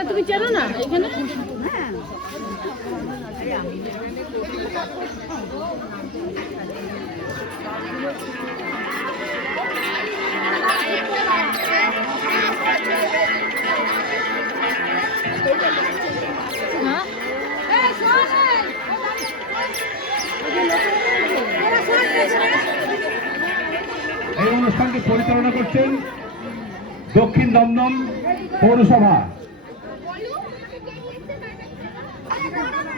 তাহলে তুমি চেনো না এখানে? এই অনুষ্ঠানটি পরিচালনা করছেন দক্ষিণ দমদম পৌরসভা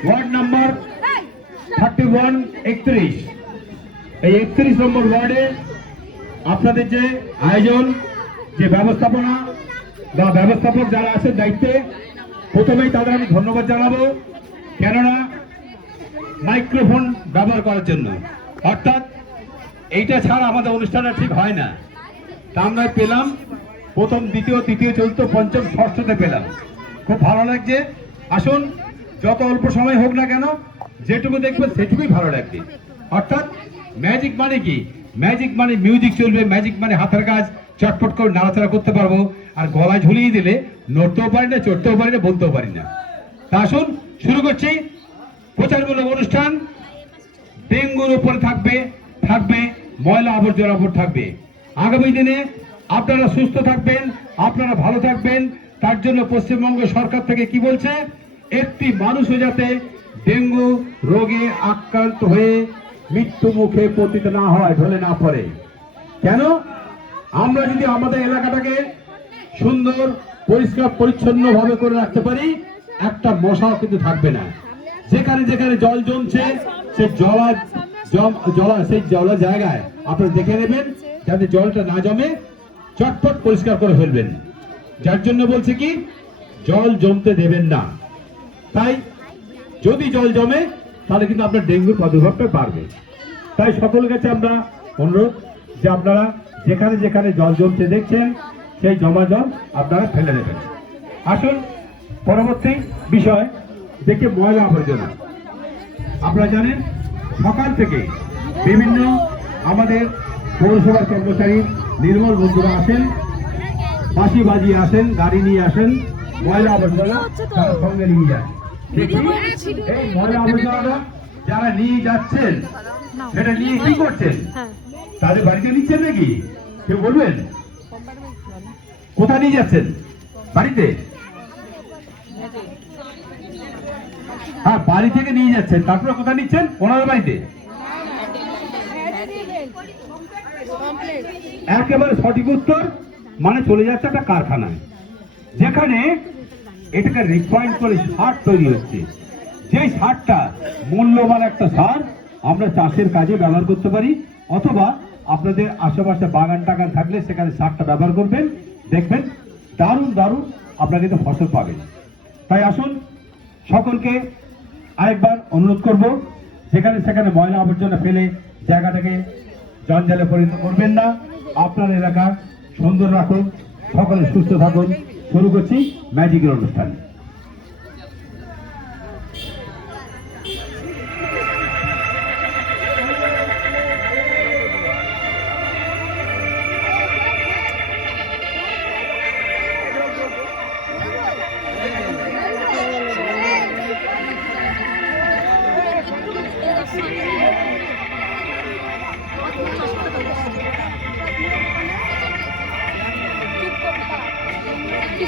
ওয়ার্ড নম্বর 31-31। এই 31 নম্বর ওয়ার্ডে আপনাদের যে আয়োজন, যে ব্যবস্থাপনা বা ব্যবস্থাপক যারা আছেন দায়িত্বে, প্রথমেই তাদের আমি ধন্যবাদ জানাবো, কেননা মাইক্রোফোন ব্যবহার করার জন্য। অর্থাৎ এইটা ছাড়া আমাদের অনুষ্ঠানটা ঠিক হয় না। তা আমরা পেলাম, প্রথম দ্বিতীয় তৃতীয় চতুর্থ পঞ্চম ষষ্ঠতে পেলাম, খুব ভালো লাগছে। আসুন, যত অল্প সময় হোক না কেন, যেটুকু দেখবেন সেটুকুই ভালো লাগবে। অর্থাৎ ম্যাজিক মানে কি? ম্যাজিক মানে মিউজিক চলবে, ম্যাজিক মানে হাতের কাজ, চটপট করে নাড়াচাড়া করতে পারবো। আর গলায় ঝুলিয়ে দিলে নড়তেও পারি না, চড়তেও পারি না, বলতেও পারি না। তা আসুন শুরু করছি প্রচারমূলক অনুষ্ঠান। ডেঙ্গুর উপরে থাকবে ময়লা আবর্জনার উপর থাকবে। আগামী দিনে আপনারা সুস্থ থাকবেন, আপনারা ভালো থাকবেন, তার জন্য পশ্চিমবঙ্গ সরকার থেকে কি বলছে, একটি মানুষও যাতে ডেঙ্গু রোগে আক্রান্ত হয়ে মৃত্যু মুখে পতিত না হয়, ঢলে না পড়ে। কেন? আমরা যদি আমাদের এলাকাটাকে সুন্দর পরিষ্কার পরিচ্ছন্ন ভাবে করে রাখতে পারি, একটা মশাও কিন্তু থাকবে না। যেখানে যেখানে জল জমছে সেই জলা জায়গায় আপনারা দেখে নেবেন যাতে জলটা না জমে, চটপট পরিষ্কার করে ফেলবেন। যার জন্য বলছে কি, জল জমতে দেবেন না। তাই যদি জল জমে তাহলে কিন্তু আপনার ডেঙ্গুর প্রাদুর্ভাবটা বাড়বে। তাই সকলের কাছে আমরা অনুরোধ যে আপনারা যেখানে যেখানে জল জমতে দেখছেন সেই জমা জল আপনারা ফেলে দেবেন। আসুন পরবর্তী বিষয় দেখে ময়লা আবর্জনা। আপনারা জানেন সকাল থেকে বিভিন্ন আমাদের পৌরসভার কর্মচারী নির্মল বন্ধুরা আসেন, বাঁশি বাজিয়ে আসেন, গাড়ি নিয়ে আসেন, ময়লা আবর্জনা তারা সঙ্গে নিয়ে যায়। এই ময়লা আবর্জনাটা যারা নিয়ে যাচ্ছেন সেটা নিয়ে কি করছেন? তাদের বাড়িতে নিচ্ছেন নাকি? কেউ বলবেন কোথায় নিয়ে যাচ্ছেন? বাড়িতে? হ্যাঁ, বাড়ি থেকে নিয়ে যাচ্ছেন, তারপরে কোথায় নিচ্ছেন? ওনার বাড়িতে। একেবারে সঠিক উত্তর, মানে চলে যাচ্ছে একটা কারখানায়, যেখানে এটাকে রিফাইন্ড করে সার তৈরি হচ্ছে। যে সারটা মূল্যবান একটা সার, আমরা চাষের কাজে ব্যবহার করতে পারি, অথবা আপনাদের আশেপাশে বাগান টাগান থাকলে সেখানে সারটা ব্যবহার করবেন, দেখবেন দারুণ দারুণ আপনারা কিন্তু ফসল পাবেন। তাই আসুন সকলকে আরেকবার অনুরোধ করব, যেখানে সেখানে ময়লা আবর্জনা ফেলে জায়গাটাকে জঞ্জালে পরিণত করবেন না। আপনার এলাকা সুন্দর রাখুন, সকলে সুস্থ থাকুন। শুরু করছি ম্যাজিকের অনুষ্ঠান।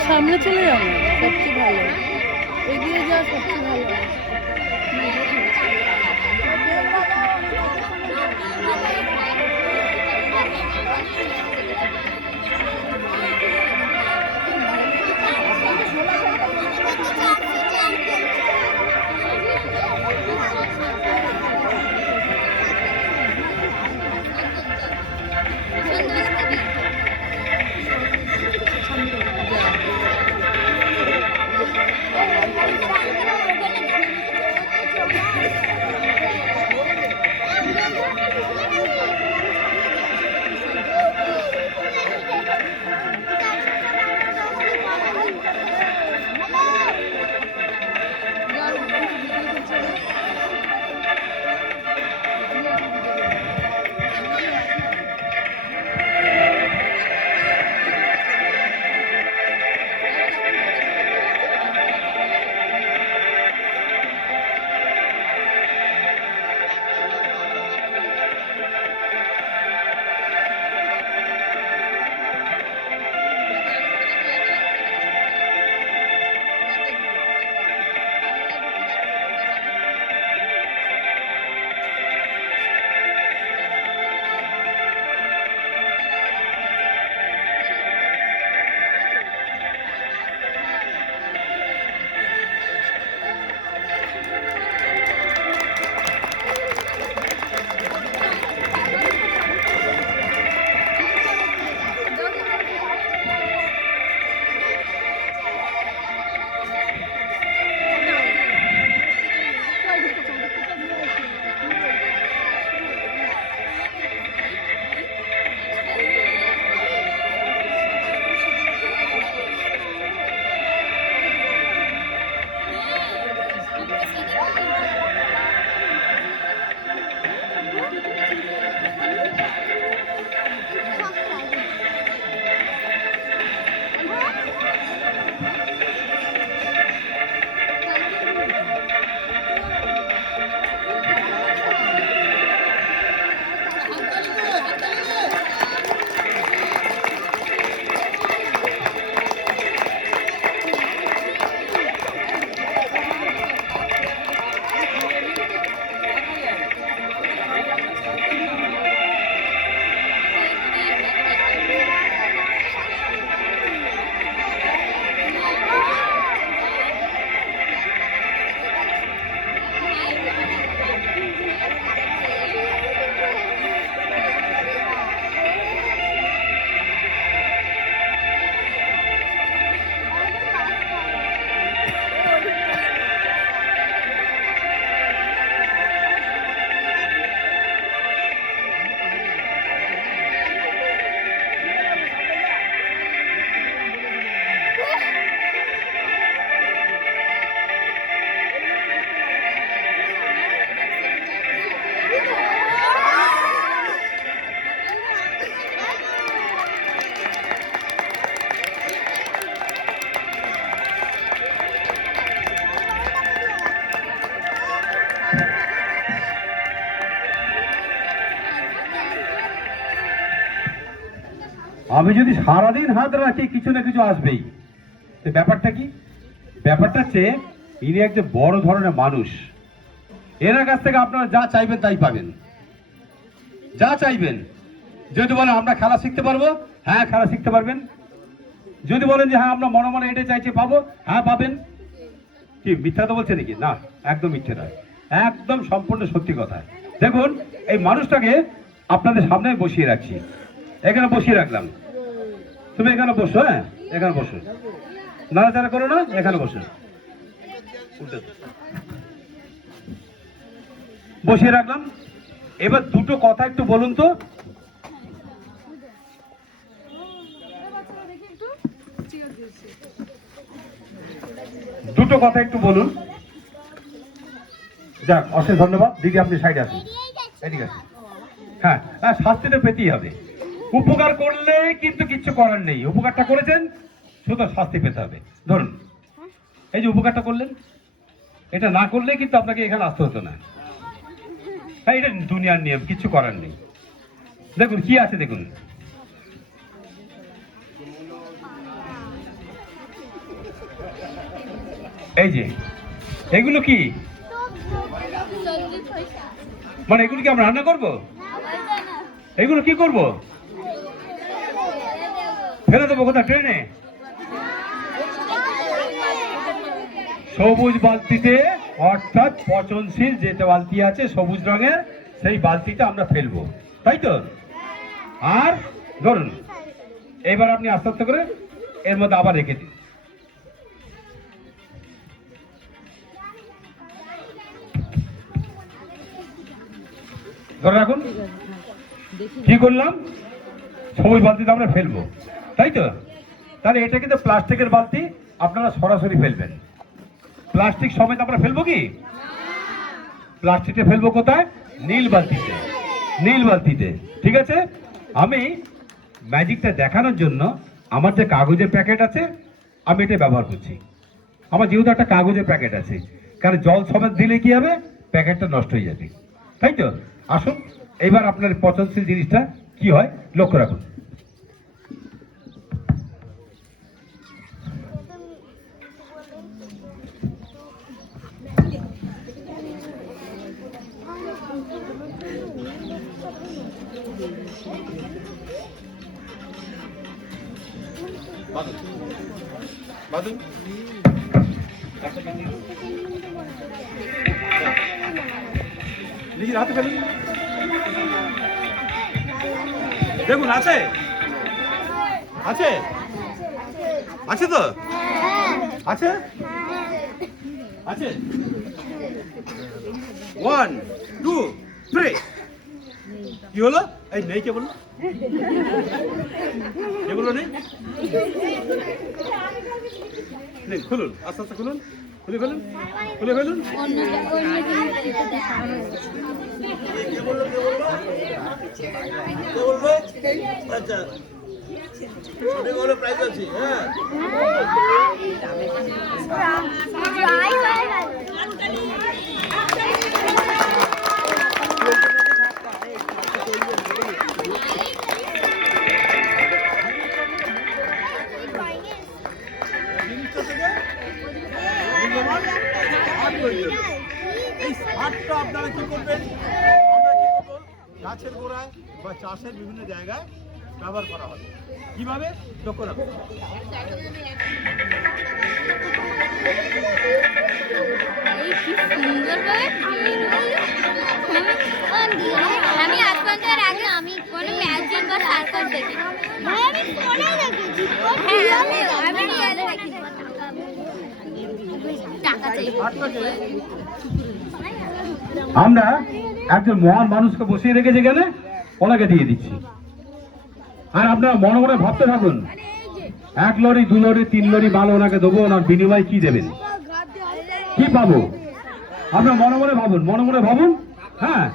সামনে চলে যাবো, সবচেয়ে ভালো, এগিয়ে যাওয়া সবচেয়ে ভালো। আমি যদি সারাদিন হাত রাখি কিছু না কিছু আসবেই। তো ব্যাপারটা কি? ব্যাপারটা হচ্ছে ইনি একজন বড় ধরনের মানুষ। এনার কাছ থেকে আপনারা যা চাইবেন তাই পাবেন, যা চাইবেন। যদি বলেন আমরা খেলা শিখতে পারবো, হ্যাঁ খেলা শিখতে পারবেন। যদি বলেন যে হ্যাঁ আমরা মনে মনে এটা চাইছি, পাবো, হ্যাঁ পাবেন। কি মিথ্যা তো বলছে নাকি? না, একদম মিথ্যে নয়, একদম সম্পূর্ণ সত্যি কথা। দেখুন এই মানুষটাকে আপনাদের সামনে বসিয়ে রাখছি, এখানে বসিয়ে রাখলাম। তুমি এখানে বসো, হ্যাঁ এখানে বসো, নাড়াচাড়া করো না, এখানে বসো, বসিয়ে রাখলাম। এবার দুটো কথা একটু বলুন তো। দুটো কথা একটু বলুন। যাক, অশেষ ধন্যবাদ দিদি, আপনি সাইডে আসুন, এদিকে আসুন। হ্যাঁ, শাস্তিটা পেতেই হবে। উপকার করলে কিন্তু কিচ্ছু করার নেই, উপকারটা করেছেন শুধু শাস্তি পেতে হবে। ধরুন এই যে উপকারটা করলেন, এটা না করলে কিন্তু আপনাকে এখানে আসতে হতো না। হ্যাঁ, এটা দুনিয়ার নিয়ম, কিচ্ছু করার নেই। দেখুন কি আছে, দেখুন এই যে এগুলো কি, মানে এগুলো কি আমরা রান্না করবো? এগুলো কি করব? ফেলে দেবো কোথায়? ট্রেনে? সবুজ বালতিতে, অর্থাৎ পচনশীল যে বালতি আছে সবুজ রঙের, সেই বালতিতে আমরা ফেলবো, তাই তো? আর ধরুন এবার আপনি আস্তে আস্তে করে এর মধ্যে আবার রেখে দিন। ধরে রাখুন। কি করলাম? সবুজ বালতিতে আমরা ফেলবো, তাই তো? তাহলে এটা কিন্তু প্লাস্টিকের বালতি, আপনারা সরাসরি ফেলবেন। প্লাস্টিক সমেত আমরা ফেলবো কি? প্লাস্টিকে ফেলবো কোথায়? নীল বালতিতে, নীল বালতিতে। ঠিক আছে, আমি ম্যাজিকটা দেখানোর জন্য আমার যে কাগজের প্যাকেট আছে আমি এটা ব্যবহার করছি। আমার যেহেতু একটা কাগজের প্যাকেট আছে, কারণ জল সমেত দিলে কি হবে? প্যাকেটটা নষ্ট হয়ে যাবে, তাই তো? আসুন এবার আপনার পচনশীল জিনিসটা কি হয় লক্ষ্য রাখুন। নিজের হাতে ফেলুন। দেখুন আছে, আছে, আছে তো, আছে, আছে। 1 2 3। কি হলো? এই নেই, কে বললো? কে বললো নেই? নেই, খুলুন, আস্তে আস্তে খুলুন, খুলে ফেলুন, খুলে ফেলুন। আচ্ছা, প্রাইজ আছে। হ্যাঁ, এই সারটা আপনারা কি করবেন? আমরা কি করবো? গাছের গোড়ায় বা চাষের বিভিন্ন জায়গায় ব্যবহার করা হবে। কিভাবে? লক্ষ্য রাখুন। আমি আজ পর্যন্ত আগে আমি কোনো ম্যাজিক বা সার্কাস দেখি। আমি ফোনে দেখেছি। আমি রিয়েলে দেখি। টাকা চাই। আমরা একজন মহান মানুষকে বসিয়ে রেখেছি, গেলে ওনাকে দিয়ে দিচ্ছি। আর আপনারা মনে মনে ভাবতে থাকুন, 1 লরি 2 লরি 3 লরি মাল ওনাকে দেবো, ওনার বিনিময়ে কি দেবেন, কি পাবো? আপনারা মনে মনে ভাবুন, মনে মনে ভাবুন। হ্যাঁ,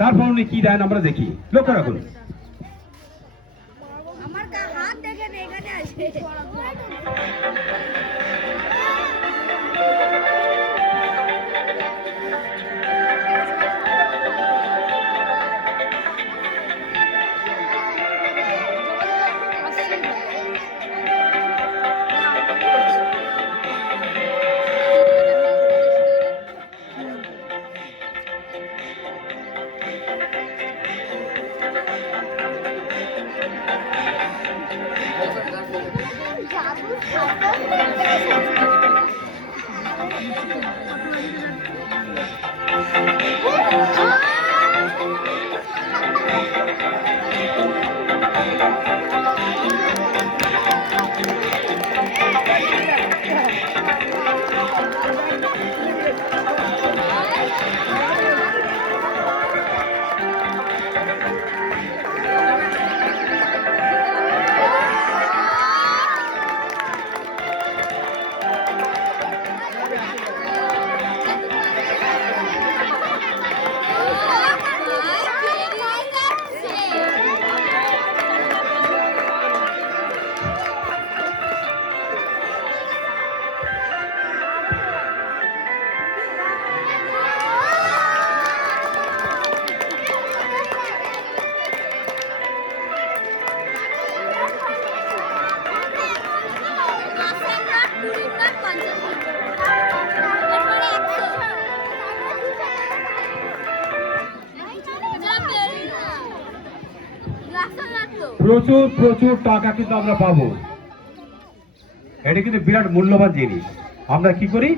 তারপর উনি কি দেন আমরা দেখি, লক্ষ্য রাখুন। আমার হাত দেখেন এখানে আছে। প্রচুর প্রচুর টাকা কিন্তু আমরা পাবো। এটা কিন্তু বিরাট মূল্যবান জিনিস। আমরা কি করি,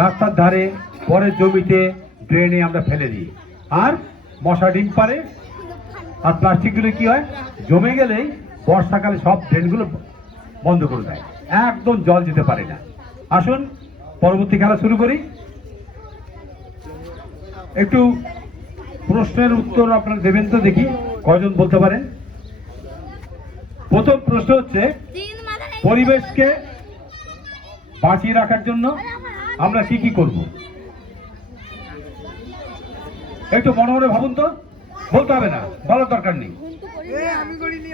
রাস্তার ধারে, পরের জমিতে, ড্রেনে আমরা ফেলে দিই, আর মশা ডিম পারে। আর প্লাস্টিকগুলো কি হয়, জমে গেলেই বর্ষাকালে সব ড্রেনগুলো বন্ধ করে দেয়, একদম জল যেতে পারে না। আসুন পরবর্তী খেলা শুরু করি। একটু প্রশ্নের উত্তর আপনারা দেবেন তো, দেখি কয়জন বলতে পারেন। প্রথম প্রশ্ন হচ্ছে, পরিবেশকে বাঁচিয়ে রাখার জন্য আমরা কি কি করব? একটু মনে মনে ভাবুন তো, বলতে হবে না, বলার দরকার নেই।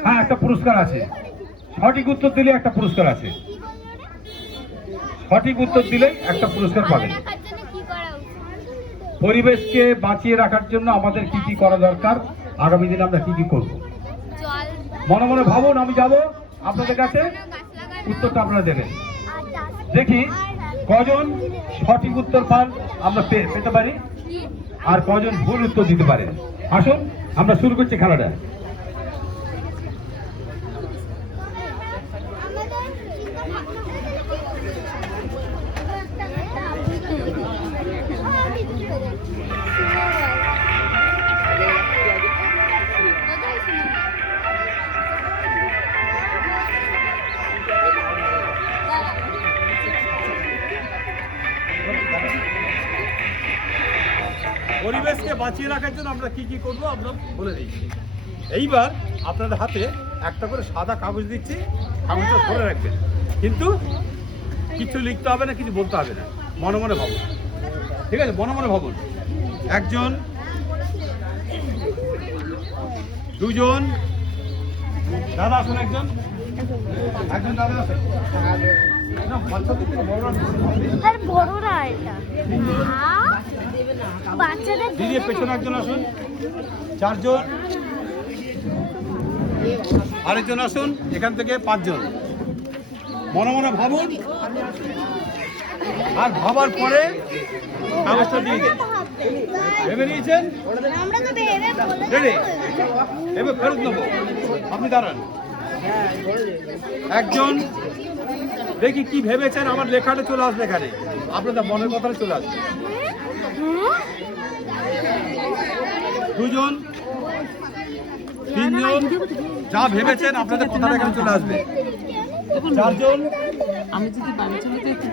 হ্যাঁ, একটা পুরস্কার আছে, সঠিক উত্তর দিলে একটা পুরস্কার আছে, সঠিক উত্তর দিলে একটা পুরস্কার পাবেন। পরিবেশকে বাঁচিয়ে রাখার জন্য আমাদের কি কি করা দরকার, আগামী দিনে আমরা কি কি করব? মনে মনে ভাবুন, আমি যাব আপনাদের কাছে, উত্তরটা আপনারা দেবেন। দেখি কজন সঠিক উত্তর পান আমরা পেতে পারি, আর কজন ভুল উত্তর দিতে পারেন। আসুন আমরা শুরু করছি খেলাটা। পরিবেশকে বাঁচিয়ে রাখার জন্য আমরা কি কি করবো আমরা বলে দিচ্ছি। এইবার আপনাদের হাতে একটা করে সাদা কাগজ দিচ্ছি, কাগজটা ধরে রাখবেন, কিন্তু কিছু লিখতে হবে না, কিছু বলতে হবে না, মনে মনে ভাবুন। ঠিক আছে, মনে মনে ভাবুন। একজন, দুজন, দাদা আসুন, একজন দাদা আসুন। দিদি পেছনে একজন আসুন, চারজন, আরেকজন আসুন, এখান থেকে পাঁচজন। মনে মনে ভাবুন, আর ভাবার পরে কাগজটা দিয়ে দিন। ভেবে নিয়েছেন? রেডি? এবার ফেরত নেবো, আপনি দাঁড়ান। একজন, দেখি কি ভেবেছেন, আমার লেখাটা চলে আসবে এখানে, আপনাদের মনের কথাটা চলে আসবে। দুজন, তিনজন, যা ভেবেছেন আপনাদের কথাটা এখানে চলে আসবে। চারজন, আমি যদি বাড়ি চলে একটু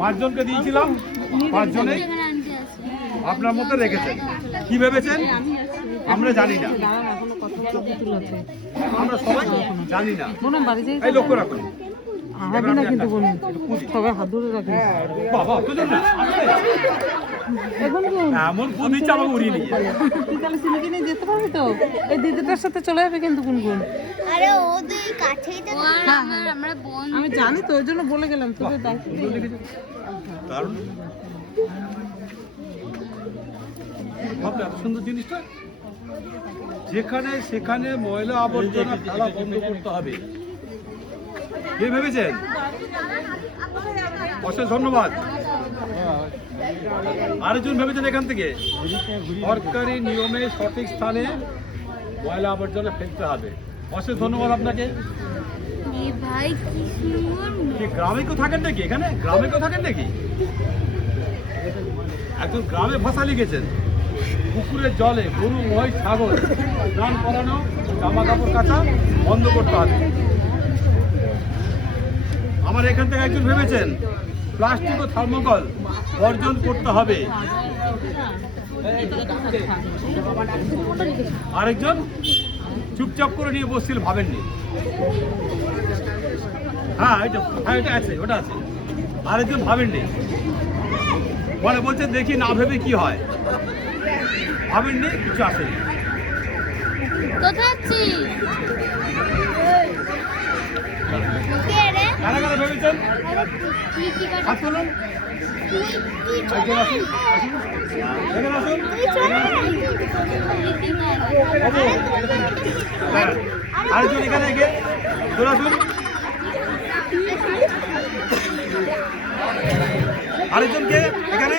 পাঁচজনকে দিয়েছিলাম, পাঁচজনে আপনার মধ্যে রেখেছেন। কি ভেবেছেন আমরা জানি না, আমরা সবাই জানি না। এই লক্ষ্য রাখুন, কিন্তু বলুন সবাই হাত ধরে রাখেন। বাবা দুজন না, এমন ফোন দিচ্ছে আমাকে উড়িয়ে নিয়ে। বিকালে সিলেটে নিয়ে যেতে পারবি তো? এই দিদিটার সাথে চলে যাবে কিন্তু গুনগুন। আরে ও দুই কাছেই তো, আমরা বোন। আমি জানি তো, ওই জন্য বলে গেলাম তোদের দায়িত্ব। কারণ ভাবলে এত সুন্দর জিনিসটা, যেখানে সেখানে ময়লা আবর্জনা ফেলা বন্ধ করতে হবে। কে ভেবেছেন? অশেষ ধন্যবাদ। আরেকজন ভেবেছেন এখান থেকে, সরকারি নিয়মে সঠিক স্থানে ময়লা আবর্জনা ফেলতে হবে। অশেষ ধন্যবাদ আপনাকে। এ ভাই কি সুন্দর। কি গ্রামে কেউ থাকেন নাকি? এখানে গ্রামে কেউ থাকেন নাকি? একজন গ্রামে ভাষা লিখেছেন, পুকুরের জলে গরু মহিষ ছাগল স্নান করানো, জামা কাপড় কাচা বন্ধ করতে হবে। আমার এখান থেকে একজন ভেবেছেন প্লাস্টিক ও থার্মোকল বর্জন করতে হবে। আরেকজন চুপচাপ করে নিয়ে বসছিল, ভাবেননি। হ্যাঁ এটা আছে, ওটা আছে। আরেকজন ভাবেননি, বলে বলছে দেখি না ভেবে কি হয়। ভাবেননি, কিছু আসেনি। কোথায় আছিস? কে রে? কারা কারা ভেবেছেন? তুই কি করছিস? হাত তুলুন। একজন আসুন, আসুন। এখানে আসুন। বাবু, হ্যাঁ। আরেকজন এখানে এগিয়ে চলে আসুন। আরেকজনকে এখানে,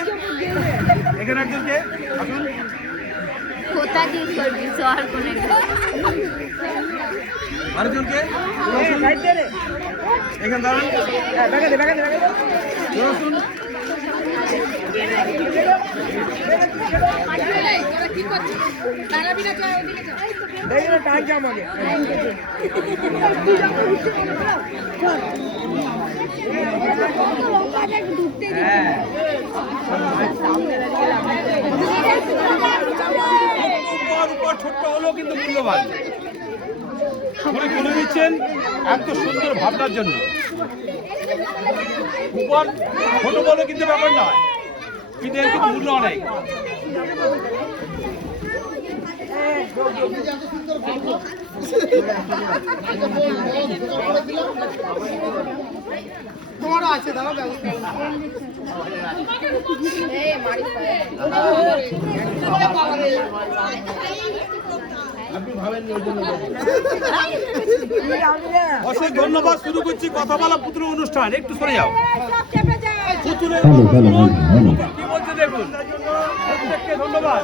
এখানে একজনকে আসুন। কোথা দিয়ে করবি চর কোনে? আরেকজনকে এখানে দাঁড়ান, চলে আসুন। উপর ছোট্ট হলেও কিন্তু মূল্যবান। মনে করে দিচ্ছেন এত সুন্দর ভাবনার জন্য। উপর ছোট বলে কিন্তু ব্যাপার নয়, কিন্তু এর কিন্তু মূল্য অনেক। তোমারও আছে, দাঁড়াও ব্যবস্থা। অশেষ ধন্যবাদ। শুরু করছি কথা বলা পুতুল অনুষ্ঠান। একটু সরে যাও। পুতুলের কি বলছে দেখুন। প্রত্যেককে ধন্যবাদ।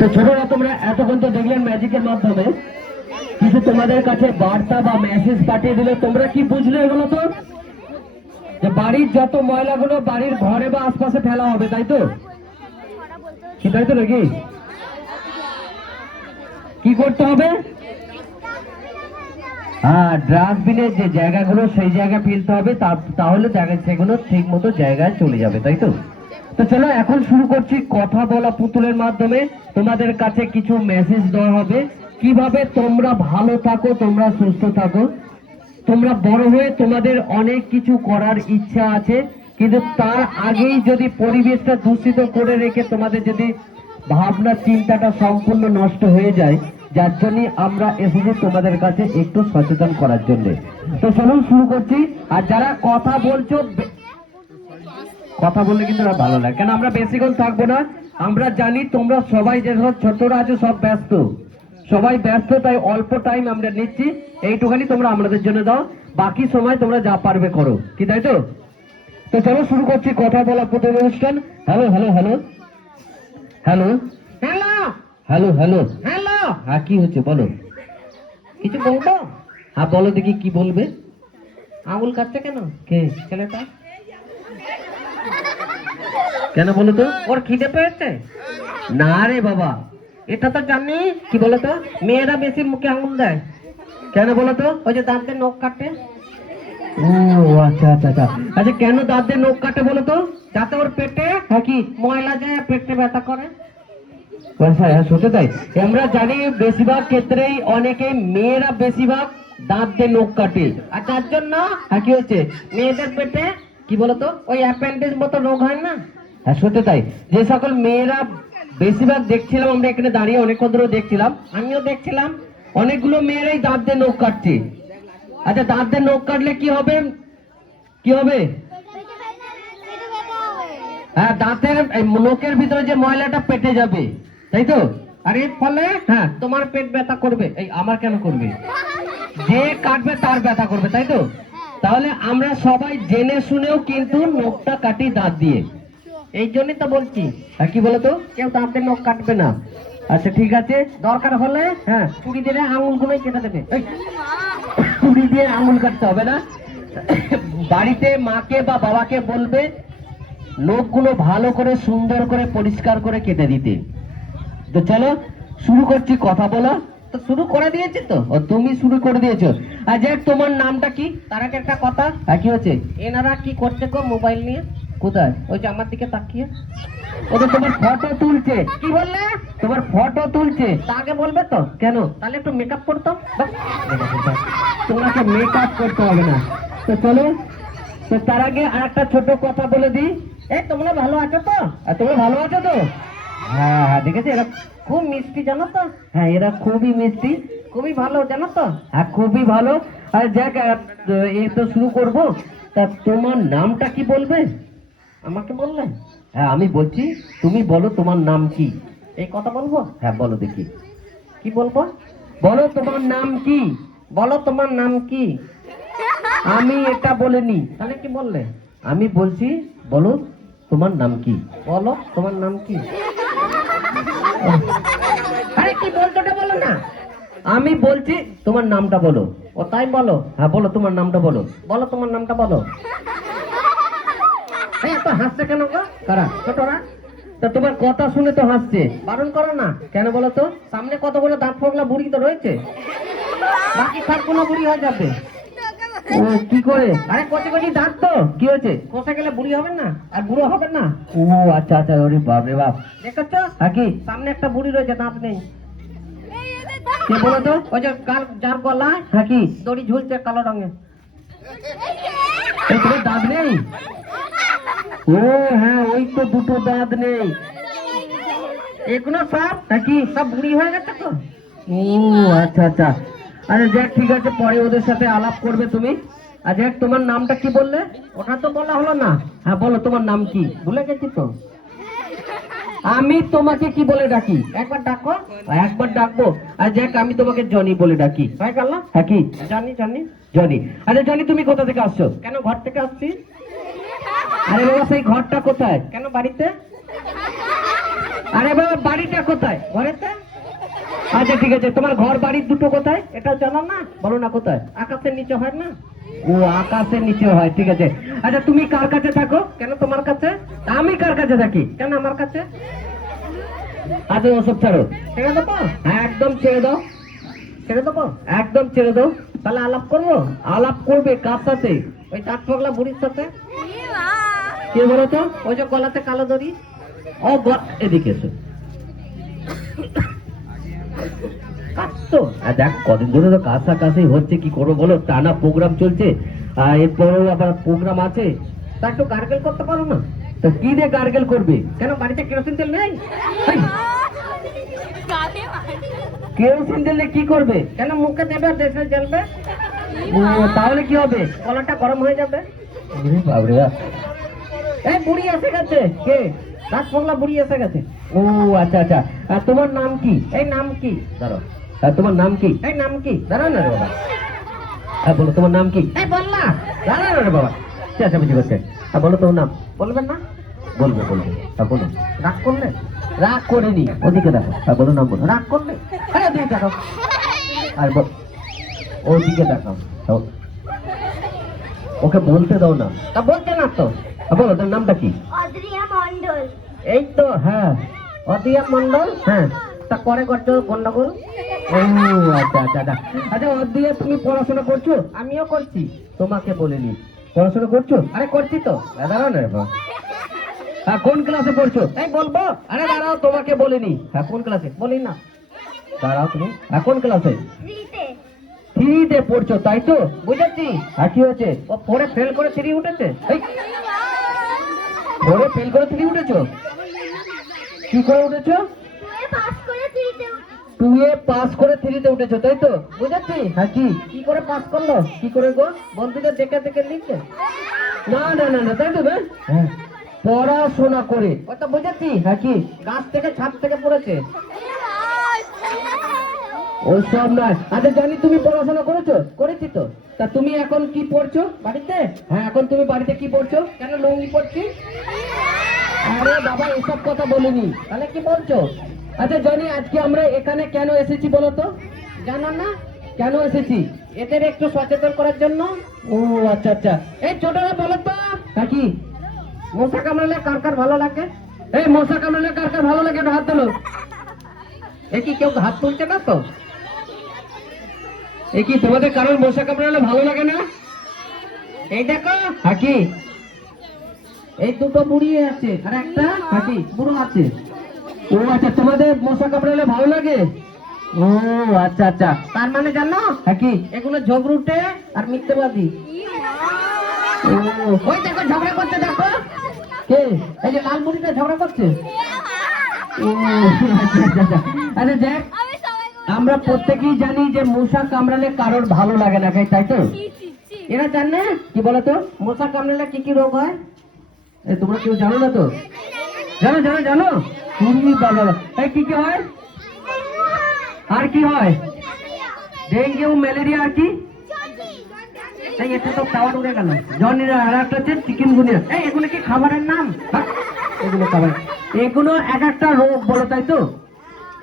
তো ছোটরা, তোমরা এতক্ষণ তো দেখলেন ম্যাজিকের মাধ্যমে কিছু তোমাদের কাছে বার্তা বা মেসেজ পাঠিয়ে দিলে। তোমরা কি বুঝলে এগুলো? তো যে বাড়ির যত ময়লাগুলো বাড়ির ঘরে বা আশপাশে ফেলা হবে, তাই তো? সেটাই তো নাকি? কি করতে হবে? হ্যাঁ, ডাস্টবিনের যে জায়গাগুলো সেই জায়গায় ফেলতে হবে, তাহলে সেগুলো ঠিক মতো জায়গায় চলে যাবে, তাই তো? তো চলো এখন শুরু করছি কথা বলা পুতুলের মাধ্যমে। তোমাদের কাছে কিছু মেসেজ দেওয়া হবে কিভাবে তোমরা ভালো থাকো, তোমরা সুস্থ থাকো। তোমরা বড় হয়ে তোমাদের অনেক কিছু করার ইচ্ছা আছে, কিন্তু তার আগেই যদি পরিবেশটা দূষিত করে রেখে তোমাদের যদি ভাবনা চিন্তাটা সম্পূর্ণ নষ্ট হয়ে যায়, যার জন্য আমরা এসেছি তোমাদের কাছে একটু সচেতন করার জন্য। তো চলুন শুরু করছি। আর যারা কথা বলছো, কথা বললে কিন্তু ভালো লাগে, কেন আমরা বেশিক্ষণ থাকবো না। আমরা জানি তোমরা সবাই যে ছোটরা আছো সব ব্যস্ত, সবাই ব্যস্ত, তাই অল্প টাইম আমরা নিচ্ছি। এইটুখানি তোমরা আমাদের জন্য দাও, বাকি সময় তোমরা যা পারবে করো, কি তাই তো? তো চলো শুরু করছি কথা বলা পুতুল অনুষ্ঠান। Hello hello hello hello hello hello hello hello. হ্যাঁ, কি হচ্ছে বলো? কিছু বলবো? হ্যাঁ বলো দেখি, কি বলবে? আঙুল কাটছে কেন? কে ছেলেটা? কেন বলো তো? ওর খিদে পেয়েছে? না রে বাবা, এটা তো জানি। কি বলো তো? মেয়েরা বেশি মুখে আঙুল দেয় কেন বলো তো? ওই যে দাঁত দিয়ে নখ কাটে। ও আচ্ছা আচ্ছা আচ্ছা আচ্ছা। কেন দাঁত দিয়ে নখ কাটে বলো তো? যাতে ওর পেটে কি ময়লা যায়, পেটে ব্যথা করে। সত্যি তাই? আমরা জানি বেশিরভাগ ক্ষেত্রেই অনেকে মেয়েরা বেশিরভাগ দাঁত দিয়ে নখ কাটে, আর তার জন্য কি হচ্ছে মেয়েদের পেটে কি বলতো ওই অ্যাপেন্ডিক্স মতো রোগ হয় না। হ্যাঁ সত্যি তাই। যে সকল মেয়েরা বেশিরভাগ দেখছিলাম, আমরা এখানে দাঁড়িয়ে অনেকক্ষণ ধরে দেখছিলাম, আমিও দেখছিলাম, অনেকগুলো মেয়েরাই দাঁত দিয়ে নখ কাটছে। আচ্ছা, দাঁত দিয়ে নখ কাটলে কি হবে? কি হবে? হ্যাঁ, দাঁতের নখের ভিতরে যে ময়লাটা পেটে যাবে, তাই তো? আর এর ফলে হ্যাঁ তোমার পেট ব্যথা করবে। এই আমার কেন করবে? যে কাটবে তার ব্যথা করবে, তাই তো? তাহলে আমরা সবাই জেনে শুনেও কিন্তু নখটা কাটি দাঁত দিয়ে, এই জন্যই তো বলছি। আর কি বলতো, কেউ দাঁতের নখ কাটবে না। আচ্ছা ঠিক আছে, দরকার হলে হ্যাঁ ছুরি দিয়ে আঙুলগুলোই কেটে দেবে। এই, ছুরি দিয়ে আঙুল কাটতে হবে না। বাড়িতে মাকে বা বাবাকে বলবে নখগুলো ভালো করে সুন্দর করে পরিষ্কার করে কেটে দিতে। তো চলো শুরু করছি, কথা বলো। তো শুরু করে দিয়েছি তো, ও তুমি শুরু করে দিয়েছো। আর যে তোমার নামটা কি, তার আগে একটা কথা। আর কি হচ্ছে, এনারা কি করছে গো মোবাইল নিয়ে? কোথায়? ওই যে আমার দিকে তাকিয়ে ওটা তোমার ফটো তুলছে। কি বললে? তোমার ফটো তুলছে। তা আগে বলবে তো কেন? তাহলে একটু মেকআপ করতাম। তোমাকে মেকআপ করতে হবে না। তো চলো, তো তার আগে আর একটা ছোট কথা বলে দিই। এই তোমরা ভালো আছো তো? আর তোমরা ভালো আছো তো? হ্যাঁ হ্যাঁ, দেখেছি এরা খুব মিষ্টি, জানো তো? হ্যাঁ, এরা খুবই মিষ্টি, খুবই ভালো, জানো তো? হ্যাঁ, খুবই ভালো। আর যাক, এই তো শুরু করবো। তা তোমার নামটা কি বলবে? আমাকে বললে? হ্যাঁ আমি বলছি, তুমি বলো তোমার নাম কি। এই কথা বলবো? হ্যাঁ বলো দেখি, কি বলবো? বলো তোমার নাম কি, বলো তোমার নাম কি। আমি এটা বলিনি, তাহলে কি বললে? আমি বলছি বলো তোমার নাম কি, বলো তোমার নাম কি। আরে কি বলতো ওটা বলো না। আমি বলছি তোমার নামটা বলো। ও তাই বলো? হ্যাঁ বলো তোমার নামটা বলো, বলো তোমার নামটা বলো। এই এত হাসছে কেন গো? কারা? ছোটরা? তো তোমার কথা শুনে তো হাসছে, বারণ করো না। কেন বলো তো? সামনে কতগুলো দাঁত ফোকলা বুড়ি তো রয়েছে, বাকি সবগুলো বুড়ি হয়ে যাবে। ও কি করে? আরে কচি কচি দাঁত তো, কি হয়েছে? খসে গেলে বুড়ি হবে না, আর বুড়ো হবে না। ও আচ্ছা আচ্ছা, ওরে বাপ রে বাপ। দেখছো কি সামনে একটা বুড়ি রয়েছে, দাঁত নেই। কে বলো তো? ওই যে যার গলায় কি দড়ি ঝুলছে কালো রঙের, এই তোমার দাঁত নেই? ও হ্যাঁ, ওই তো দুটো দাঁত নেই, এগুলো সব কি সব বুড়ি হয়ে গেছে তো। ও আচ্ছা আচ্ছা, আরে যাক ঠিক আছে, পরে ওদের সাথে আলাপ করবে তুমি। আর যাক, তোমার নামটা কি বললে? ওটা তো বলা হলো না। হ্যাঁ বলো তোমার নাম কি, ভুলে গেছি তো। আমি তোমাকে কি বলে ডাকি? একবার ডাকো। একবার ডাকবো। আর যাক, আমি তোমাকে জনি বলে ডাকি, হয়ে গেল? হ্যাঁ কি জনি? Johnny Johnny. আরে জনি, তুমি কোথা থেকে আসছো? কেন ঘর থেকে আসছি। আরে বাবা, সেই ঘরটা কোথায়? কেন বাড়িতে? আরে বাবা, বাড়িটা কোথায়? ঘরেতে। আচ্ছা ঠিক আছে, তোমার ঘর বাড়ি দুটো কোথায় এটা জানো না? বলো না কোথায়? আকাশের নিচে হয় না? ও আকাশের নিচে হয়, ঠিক আছে। আচ্ছা তুমি কার কাছে থাকো? কেন তোমার কাছে? আমি কার কাছে থাকি? কেন আমার কাছে? আচ্ছা ওসব ছাড়ো, ছেড়ে দেবো? হ্যাঁ একদম ছেড়ে দাও, ছেড়ে দেবো, একদম ছেড়ে দাও। তাহলে আলাপ করবো? আলাপ করবে কার সাথে? ওই দাঁত ফোকলা বুড়ির সাথে। কে বলো তো? ওই যে গলাতে কালো দড়ি। ও এদিকে এসো। দেখ কদিন ধরে তো কাছাকাছি হচ্ছে, কি করবো বলো, টানা প্রোগ্রাম চলছে, আর এরপরেও আবার প্রোগ্রাম আছে। তা একটু গার্গেল করতে পারো না? তো কি দিয়ে গার্গেল করবে? কেন বাড়িতে কেরোসিন তেল নেই? কেরোসিন তেলে কি করবে? কেন মুখে দেবে আর দেশে জ্বলবে। ও তাহলে কি হবে? কলাটা গরম হয়ে যাবে। এই বুড়ি এসে গেছে। কে? দাঁত ফোকলা বুড়ি এসে গেছে। ও আচ্ছা আচ্ছা, আর তোমার নাম কি? এই নাম কি? দাঁড়াও, তোমার নাম কি? এই নাম কি? দাঁড়াও না রে বাবা। হ্যাঁ বলো তোমার নাম কি? এই বল না, দাঁড়াও না রে বাবা, চেঁচা বুঝি করছে। হ্যাঁ বলো তোমার নাম। বলবেন না? বলবো বলবো। হ্যাঁ বলো। রাগ করলে? রাগ করিনি, ওদিকে দেখো। হ্যাঁ বলো নাম বলো। রাগ করলে? হ্যাঁ ওদিকে দেখাও। আর বল, ওদিকে দেখাও। ওকে বলতে দাও না। তা বলছে না তো। বলো তোর নামটা কি? অদ্রিয়া মণ্ডল। এই তো, হ্যাঁ অদিয়া মন্ডল। হ্যাঁ, তা করে করছো গন্ডগোল। ও আচ্ছা আচ্ছা আচ্ছা। আচ্ছা অদিয়া, তুমি পড়াশোনা করছো? আমিও করছি, তোমাকে বলিনি। পড়াশোনা করছো? আরে করছি তো। দাঁড়াও না রে বাবা। হ্যাঁ কোন ক্লাসে পড়ছো? এই বলবো? আরে দাঁড়াও, তোমাকে বলিনি। হ্যাঁ কোন ক্লাসে? বলি না। দাঁড়াও তুমি। হ্যাঁ কোন ক্লাসে? 3-তে পড়ছো, তাই তো? বুঝেছি। আর কি হয়েছে? ও পড়ে ফেল করে 3 উঠেছে। এই পড়ে ফেল করে 3 উঠেছো? কি করে উঠেছো? 2-এ পাস করে 3-তে উঠেছো, তাই তো? বুঝেছি। হ্যাঁ কি করে পাস করলো? কি করে গো? বন্ধুদের দেখে দেখে লিখছে? না না না না, তাই তো? হ্যাঁ পড়াশোনা করে। ওটা বুঝেছি। হ্যাঁ কি গাছ থেকে ছাদ থেকে পড়েছে? ওসব নয়। আচ্ছা জানি তুমি পড়াশোনা করেছো? করেছি তো। তা তুমি এখন কি পড়ছো বাড়িতে? হ্যাঁ, এখন তুমি বাড়িতে কি পড়ছো? কেন লুঙ্গি পড়ছি? আরে বাবা, এসব কথা বলিনি, তাহলে কি বলছো? আচ্ছা জানি আজকে আমরা এখানে কেন এসেছি বলো তো? জানো না কেন এসেছি? এদের একটু সচেতন করার জন্য। ও আচ্ছা আচ্ছা। এই ছোটরা বলো তো কাকি, মশা কামড়ালে কার কার ভালো লাগে? এই মশা কামড়ালে কার কার ভালো লাগে? একটু হাত তোলো। এ কি কেউ হাত তুলছে না তো? এ কি তোমাদের কারোর মশা কামড়ালে ভালো লাগে না? এই দেখো কাকি, এই দুটো বুড়ি আছে আর একটা কাকি বুড়ো আছে। ও আচ্ছা, তোমাদের মশা কামড়ালে ভালো লাগে? ও আচ্ছা আচ্ছা। তার মানে জানো কাকি, এগুলো ঝগড়ুটে আর মিথ্যেবাদী। ও ওই দেখো ঝগড়া করছে, দেখো কে? এই যে লাল বুড়িটা ঝগড়া করছে। ও আচ্ছা আচ্ছা আচ্ছা। আরে দেখ, আমরা প্রত্যেকেই জানি যে মশা কামড়ালে কারোর ভালো লাগে না, তাই তো? এরা জানে কি বলতো মশা কামড়ালে কি কি রোগ হয়? তোমরা কেউ জানো না তো? জানো জানো জানো? তুমি বাবা, এই কি কি হয়? আর কি হয়? ডেঙ্গু, ম্যালেরিয়া, আর কি? এই এটা তো টাওয়ার উড়ে গেল। জন্ডিস, আর একটা হচ্ছে চিকেনগুনিয়া। এই এগুলো কি খাবারের নাম? এগুলো খাবার, এগুলো এক একটা রোগ বলো, তাই তো?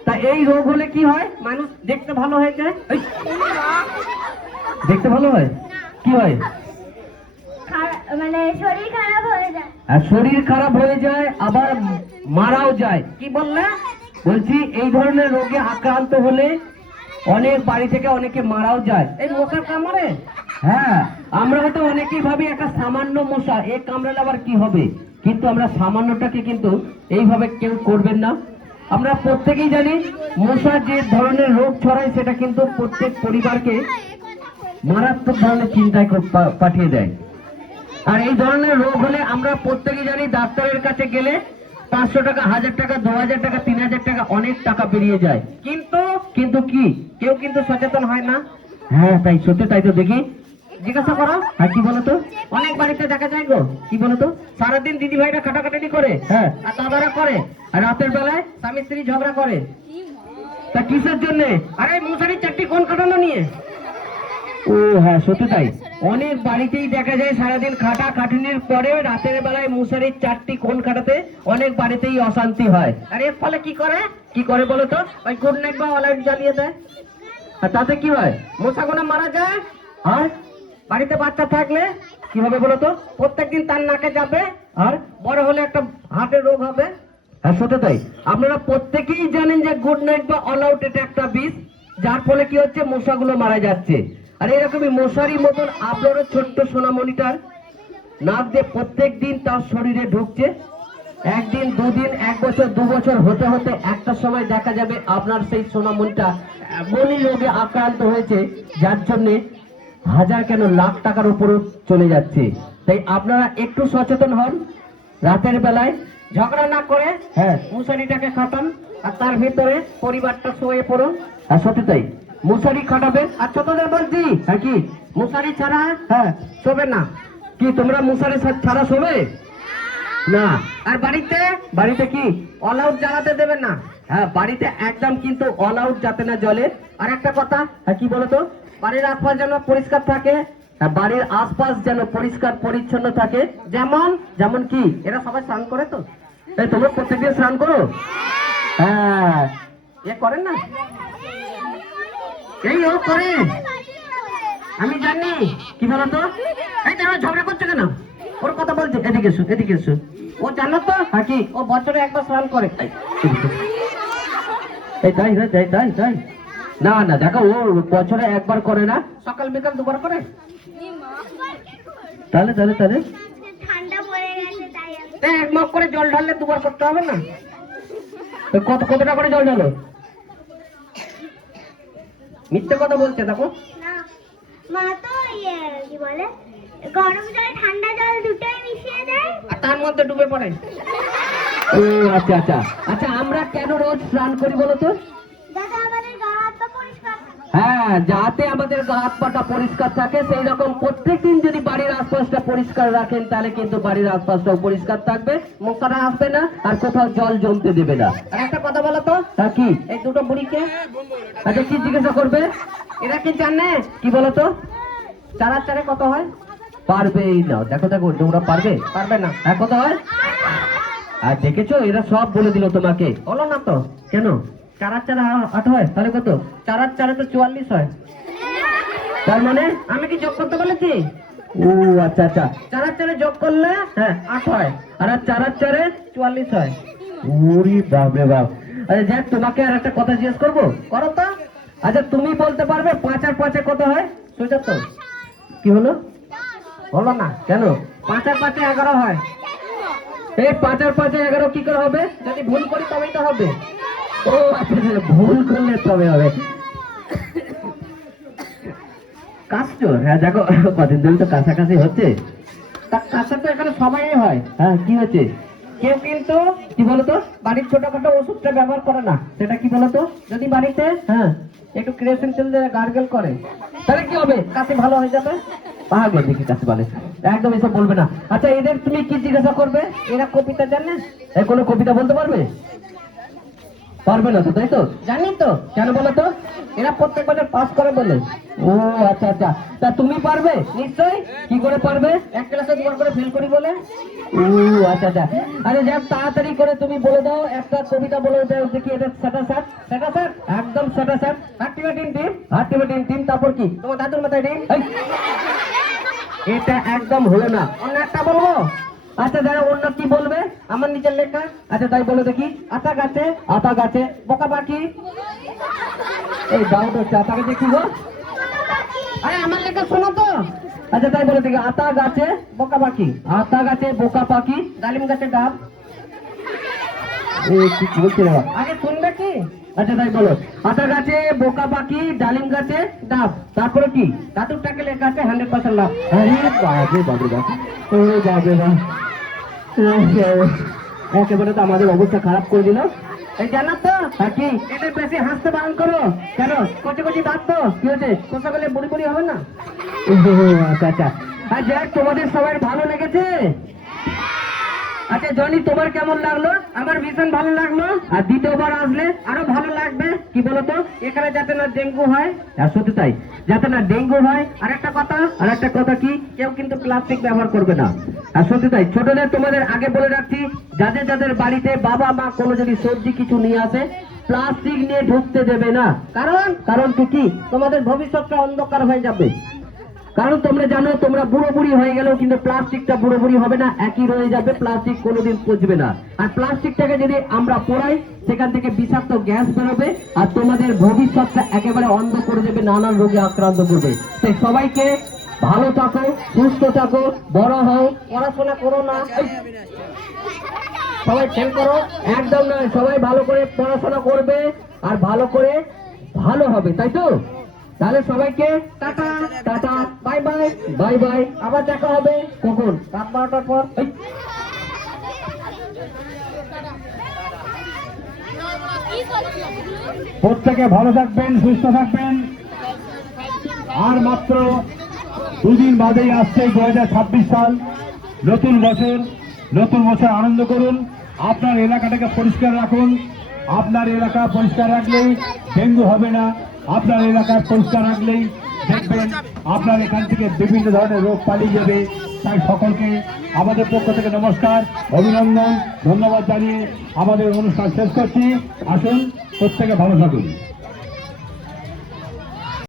তা এই রোগ হলে কি হয়? মানুষ দেখতে ভালো হয়ে যায়। দেখতে ভালো হয়? কি হয়? মানে শরীর খারাপ হয়ে যায়। আর শরীর খারাপ হয়ে যায়, আবার মারাও যায়। কি বললে? বলছি এই ধরনের রোগে আক্রান্ত হলে অনেক বাড়ি থেকে অনেকে মারাও যায় এই মশার কামড়ে। হ্যাঁ, আমরা হয়তো অনেকেই ভাবি একটা সামান্য মশা, এ কামড়ালে আবার কি হবে, কিন্তু আমরা সামান্যটাকে কিন্তু এইভাবে কেউ করবেন না। আমরা প্রত্যেকেই জানি মশা যে ধরনের রোগ ছড়ায় সেটা কিন্তু প্রত্যেক পরিবারকে মারাত্মক ধরনের চিন্তায় পাঠিয়ে দেয়। আর এই ধরনের রোগ হলে আমরা প্রত্যেকে জানি ডাক্তারের কাছে গেলে 500 টাকা, 1000 টাকা, 2000 টাকা, 3000 টাকা, অনেক টাকা বেরিয়ে যায়। কিন্তু কি কেউ কিন্তু সচেতন হয় না। হ্যাঁ তাই, সত্যি তাই তো। দেখি জিজ্ঞাসা করো। হ্যাঁ কি বলতো, অনেক বাড়িতে দেখা যায় গো, কি বলতো, সারাদিন দিদি ভাইরা কাটাকাটি করে, হ্যাঁ, আর দাদারা করে, আর রাতের বেলায় স্বামী স্ত্রী ঝগড়া করে। তা কিসের জন্য? আরে মশারি চারটি কোন কাটানো নিয়ে। ও হ্যাঁ, সত্যি তাই। অনেক বাড়িতেই দেখা যায় সারাদিন খাটা খাটুনির পরে রাতের বেলায় মশারির চারটি কোণ কাটাতে অনেক বাড়িতেই অশান্তি হয়। আর এর ফলে কি করে বলো তো? ওই গুড নাইট বা অল আউট জ্বালিয়ে দেয়। আর তাতে কি হয়? মশাগুলো মারা যায়। আর বাড়িতে বাচ্চা থাকলে কি হবে বলো তো? প্রত্যেকদিন তার নাকে যাবে, আর বড় হলে একটা হার্টের রোগ হবে। হ্যাঁ সত্যি তাই। আপনারা প্রত্যেকেই জানেন যে গুড নাইট বা অল আউট এটা একটা বিষ, যার ফলে কি হচ্ছে, মশাগুলো মারা যাচ্ছে। আর এরকমই মশারির মতন আপনারও ছোট্ট সোনামণিটার নাক দিয়ে প্রত্যেক দিন তার শরীরে ঢুকছে। একদিন, দুদিন, 1 বছর, 2 বছর হতে হতে একটা সময় দেখা যাবে আপনার সেই সোনামণিটা এমনই রোগে আক্রান্ত হয়েছে যার জন্য 1000 কেন লাখ টাকার উপরও চলে যাচ্ছে। তাই আপনারা একটু সচেতন হন, রাতের বেলায় ঝগড়া না করে, হ্যাঁ, মশারিটাকে খাটান, আর তার ভিতরে পরিবারটা শুয়ে পড়ুন। আর সত্যি তাই, মশারি খাটাবেন। আর ছোটদের বলছি, হ্যাঁ কি মশারি ছাড়া, হ্যাঁ, শোবে না। কি তোমরা মশারি ছাড়া শোবে না? আর বাড়িতে কি অল আউট জ্বালাতে দেবেন না। হ্যাঁ, বাড়িতে একদম কিন্তু অল আউট যাতে না জ্বলে। আর একটা কথা, হ্যাঁ কি বলতো, বাড়ির আশপাশ যেন পরিষ্কার থাকে, বাড়ির আশপাশ যেন পরিষ্কার পরিচ্ছন্ন থাকে। যেমন কি এরা সবাই স্নান করে তো? এই তোমরা প্রত্যেকদিন স্নান করো? হ্যাঁ, এ করেন না? এই ও করে, আমি জানি। কি বলতো, এই তোমরা ঝগড়া করছো কেন? ওর কথা বলছে, এদিকে এসো। ও জানো তো, হ্যাঁ কি ও বছরে একবার স্নান করে। এই তাই না দেখো, ও বছরে একবার করে না, সকাল বিকাল 2বার করে। তাহলে ঠান্ডা পড়ে গেছে তাই 1 মগ করে জল ঢাললে 2বার করতে হবে না? কতটা করে জল ঢালো? মিথ্যে কথা বলছে দেখো। না, মা তো কি বলে, গরম জল ঠান্ডা জল দুটোই মিশিয়ে দেয় আর তার মধ্যে ডুবে পড়ে। ও আচ্ছা, আমরা কেন রোজ স্নান করি বলো তো? যাতে আমাদের গা হাত পা পরিষ্কার থাকে। হ্যাঁ হ্যাঁ, যাতে আমাদের হাত পাটা পরিষ্কার থাকে সেই রকম প্রত্যেকদিন যদি বাড়ির আশপাশটা পরিষ্কার রাখেন তাহলে কিন্তু বাড়ির আশপাশটাও পরিষ্কার থাকবে, মশারা আসবে না আর কোথাও জল জমতে দেবে না। আর একটা কথা বলো তো, কি এই দুটো বুড়িকে আচ্ছা কি জিজ্ঞাসা করবে, এরা কি জানে কি বলো তো 4 আর 4 কত হয়? পারবেই না। দেখো দেখো তোমরা পারবে না। হ্যাঁ কত হয়? আর দেখেছো এরা সব বলে দিল তোমাকে, বলো না তো কেন? 4 আর 4 8 হয়, তাহলে কত? 4 আর 4 তো 44 হয়। তার মানে আমি কি যোগ করতে বলেছি? ও আচ্ছা আচ্ছা, 4 আর 4 যোগ করলে হ্যাঁ 8 হয়, আর 4 আর 4 44 হয়। ওরে বাপ রে বাপ। আচ্ছা যাক, তোমাকে আর একটা কথা জিজ্ঞেস করবো, করো তো। আচ্ছা তুমি বলতে পারবে 5 আর 5 কত হয়? 77। কি হলো? বলো না কেন? 5 আর 5 11 হয়। এই 5 আর 5 11 কি করে হবে? যদি ভুল করি তবেই তো হবে। ও আচ্ছা, ভুল করলে তবে হবে। কাজটো হ্যাঁ দেখো কদিন ধরে তো কাছাকাছি হচ্ছে, তা কাছে তো এখানে সবাই হয়। হ্যাঁ কি হচ্ছে, কেউ কিন্তু কি বলতো বাড়ির ছোটখাটো ওষুধটা ব্যবহার করে না। সেটা কি বলতো, যদি বাড়িতে হ্যাঁ একটু কেরোসিন তেল দিয়ে গার্গেল করে তাহলে কি হবে, কাছে ভালো হয়ে যাবে। পাহাড় দেখি কাছে বলে, একদম এসব বলবে না। আচ্ছা এদের তুমি কি জিজ্ঞাসা করবে, এরা কবিতা জানে? কোনো কবিতা বলতে পারবে? পারবে না তো, তাই তো? জানি তো, কেন বলো তো? এরা প্রত্যেক বছর পাস করে বলে। ও আচ্ছা আচ্ছা, তা তুমি পারবে নিশ্চয়ই? কি করে পারবে? এক ক্লাসে 2 করে ফেল করি বলে। ও আচ্ছা আচ্ছা, আরে যাক তাড়াতাড়ি করে তুমি বলে দাও, একটা কবিতা বলে দাও দেখি। এটা সেটা স্যার একদম সেটা স্যার। হাট্টিবাটিন টিম, তারপর কি তোমার দাদুর মাথায় ডিম? এটা একদম হলো না, অন্য একটা বলবো। আচ্ছা দাদা অন্য কি বলবে? আমার নিচের লেখা। আচ্ছা তাই বলে দেখি। আতা গাছে বোকা পাখি। এই ডাউট হচ্ছে, আতা গাছে কি গো? আরে আমার লেখা শোনো তো। আচ্ছা তাই বলে দেখি, আতা গাছে বোকা পাখি, ডালিম গাছে ডাব। এই কি বলছে রে? আগে শুনবে কি? আচ্ছা তাই বলো, আতা গাছে বোকা পাখি, ডালিম গাছে ডাব, তারপরে কি? দাদুরটাকে লেখা আছে 100% লাভ। আরে বাজে বাবুরা, ও বাজে বা, একেবারে তো আমাদের অবস্থা খারাপ করে দিল। এই জানো তো কি, এদের বেশি হাসতে বারণ করো। কেন? কচি দাঁত তো, কি হয়েছে? কোথা গেলে বুড়ি হবে না? আচ্ছা আচ্ছা, আর যাক তোমাদের সবাই ভালো লেগেছে? আচ্ছা জনি তোমার কেমন লাগলো? আমার ভীষণ ভালো লাগলো, আর দ্বিতীয়বার আসলে আরো ভালো লাগবে। কি বলতো, এখানে যাতে না ডেঙ্গু হয়। সত্যি তাই, যাতে না ডেঙ্গু হয়। আর একটা কথা কি, কেউ কিন্তু প্লাস্টিক ব্যবহার করবে না। আর সত্যি তাই, ছোটদের তোমাদের আগে বলে রাখছি, যাদের বাড়িতে বাবা মা কোনো যদি সবজি কিছু নিয়ে আসে প্লাস্টিক নিয়ে ঢুকতে দেবে না। কারণ কি তোমাদের ভবিষ্যৎটা অন্ধকার হয়ে যাবে। কারণ তোমরা জানো, তোমরা বুড়ি হয়ে গেলেও কিন্তু প্লাস্টিকটা বুড়ি হবে না, একই রয়ে যাবে। প্লাস্টিক কোনোদিন পচবে না। আর প্লাস্টিকটাকে যদি আমরা পোড়াই সেখান থেকে বিষাক্ত গ্যাস বেরোবে, আর তোমাদের ভবিষ্যৎটা একেবারে অন্ধ করে দেবে, নানান রোগে আক্রান্ত করবে। তাই সবাইকে ভালো থাকো, সুস্থ থাকো, বড় হও, পড়াশোনা করো না, সবাই ফেল করো একদম নয়। সবাই ভালো করে পড়াশোনা করবে আর ভালো হবে, তাই তো? তাহলে সবাইকে টাটা বাই বাই। আবার দেখা হবে কখন? রাত 12টার পর। প্রত্যেকে ভালো থাকবেন, সুস্থ থাকবেন। আর মাত্র 2 দিন বাদেই আসছে 2026 সাল, নতুন বছর আনন্দ করুন। আপনার এলাকাটাকে পরিষ্কার রাখুন। আপনার এলাকা পরিষ্কার রাখলেই ডেঙ্গু হবে না। আপনার এলাকা পরিষ্কার রাখলেই দেখবেন আপনার এখান থেকে বিভিন্ন ধরনের রোগ পালিয়ে যাবে। তাই সকলকে আমাদের পক্ষ থেকে নমস্কার, অভিনন্দন, ধন্যবাদ জানিয়ে আমাদের অনুষ্ঠান শেষ করছি। আসুন, প্রত্যেকে ভালো থাকুন।